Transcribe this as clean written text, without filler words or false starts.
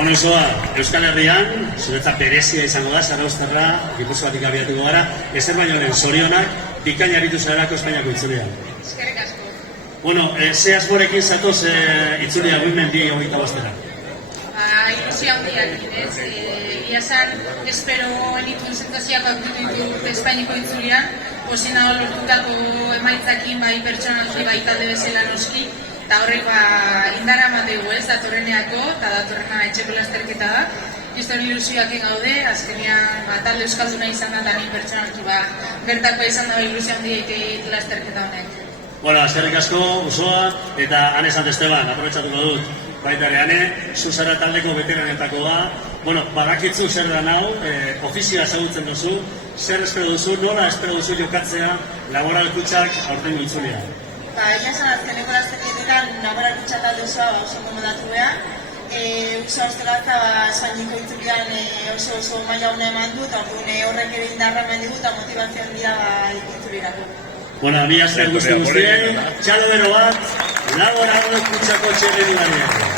Bueno, Euskal Herrian, zuretzat berezia izango da, Zarauztarra, Gipuzkoatik abiatuko gara, ezer baino lehen zorionak, bikain aritu zarelako Espainiako itzulian. Eskerrik asko. Bueno, ze asmorekin zatoz itzulia guimen bi 25-era? Ilusio handiak, ez? Iazan, espero elitun zentazioak ditut Espainiko itzulian, posina lortutako emaitzakin bai pertsonalki bai talde bezala noski, eta horrek indarra emategu ez, datorreneako, eta datorrena etxeko lasterketa da. Izan ilusioak gaude, azkenean talde euskalduna izan da, eta ni pertsonalki bertako izan da ilusio handiak lasterketa honek. Bueno, eskerrik asko, Usoa, eta Ane Santesteban, aprobetxatuko dut. Baita ere, Ane, zuzara taldeko veteranetako da. Bueno, badakitzu zer da hau, ofizioa ezagutzen duzu, zer espero duzu, nola espero duzu jokatzea laboral kutxak aurtengo itzulia? Egia esan azkeneko lasterketetan laboral kutxa talde osoa oso komodatu behar. Uso ostelatza Espainiko itzulian oso maila hona eman dut, horrek ere indarra eman digut eta motivazio handia itzulirako. Bueno, mi esker guztien, txalo bero bat, laboral kutxako txerren